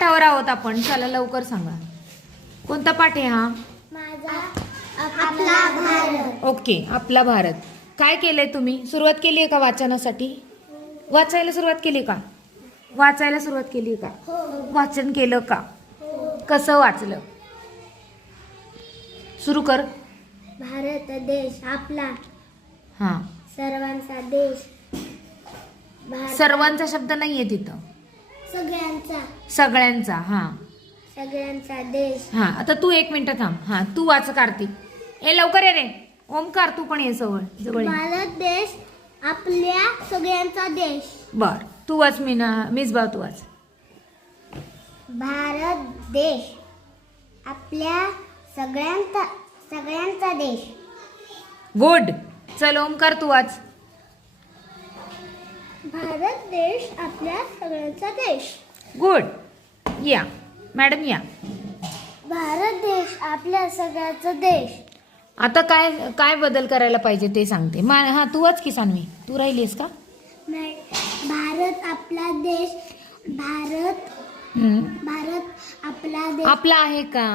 पाठावर आहोत आपण. चला लवकर सांगा, कोणता पाठ आहे हा? आपला भारत. ओके, आपला भारत. काय केलंय तुम्ही? सुरुवात केली आहे का वाचनासाठी? वाचायला सुरुवात केली का? वाचायला सुरुवात केली का? वाचन केलं का? कसं वाचलं? सुरू कर. भारत देश आपला हा, सर्वांचा देश. सर्वांचा शब्द नाहीये तिथं, सगळ्यांचा सगळ्यांचा. हा सगळ्यांचा देश. हा, आता तू 1 मिनिट थांब. हा, तू वाच कार्तिक. ए लवकर ये रे. ओमकार तू पण ये जवळ जवळ ये. भारत देश आपल्या सगळ्यांचा देश. बर, तू वाच. मिसबा तू वाच. भारत देश आपल्या सगळ्यांचा देश. गुड. चल ओमकार तू वाच. भारत देश आपल्या सगळ्यांचा देश. गुड. या मॅडम या. भारत देश आपल्या सगळ्यांचा देश. आता काय काय बदल करायला पाहिजे ते सांगते. हा तू वाच की सान्वी. तू राहिलीस का? नाही. भारत आपला देश. भारत आपला देश. आपला आहे का?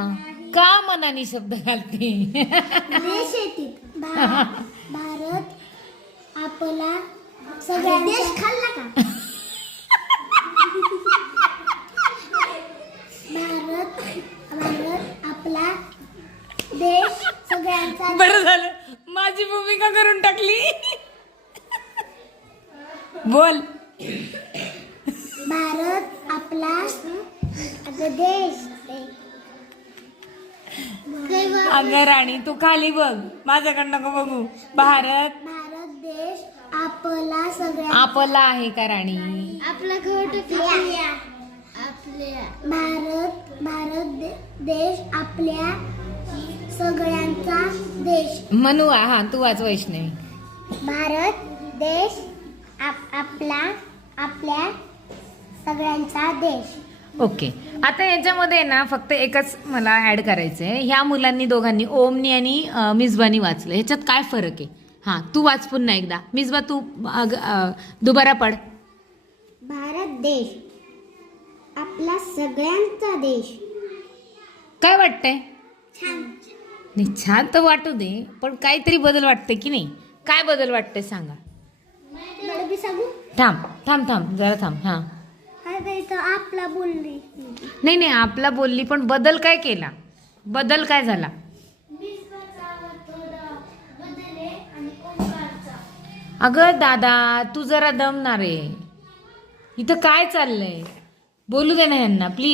का मनाने शब्द घालते? देश येतील. भारत आपला सगळ्यांचा देश. खाल्ला का? भारत आपला देश सगळ्यांचा. बरं झालं माझी भूमिका करून टाकली. बोल. भारत आपला देश. अगं राणी तू खाली बघ, माझ्याकडं नको बघू. भारत देश आपला सगळ्या. आपला आहे का राणी? आपला भारत देश आपल्या सगळ्यांचा देश. म्हणू हा तू वाच वैष्णवी. भारत देश आपल्या सगळ्यांचा देश. ओके, आता याच्यामध्ये ना फक्त एकच मला ऍड करायचंय. ह्या मुलांनी दोघांनी ओमनी आणि मिसबानी वाचलं. ह्याच्यात काय फरक आहे? हा तू वाच पुन्हा एकदा. मिसबा तू दुबारा पड. भारत देश आपला सगळ्यांचा देश. काय वाटतंय? छान. नाही छान तर वाटू दे, पण काहीतरी बदल वाटतंय की नाही? काय बदल वाटतंय सांगा. मी सांगू? थांब थांब थांब जरा थांब. हा इथं आपला बोलली. नाही नाही, आपला बोलली, पण बदल काय केला? बदल काय झाला? अगं दादा तू जरा दमणार आहे. इथं काय चाललंय? बोलू दे ना यांना प्लीज.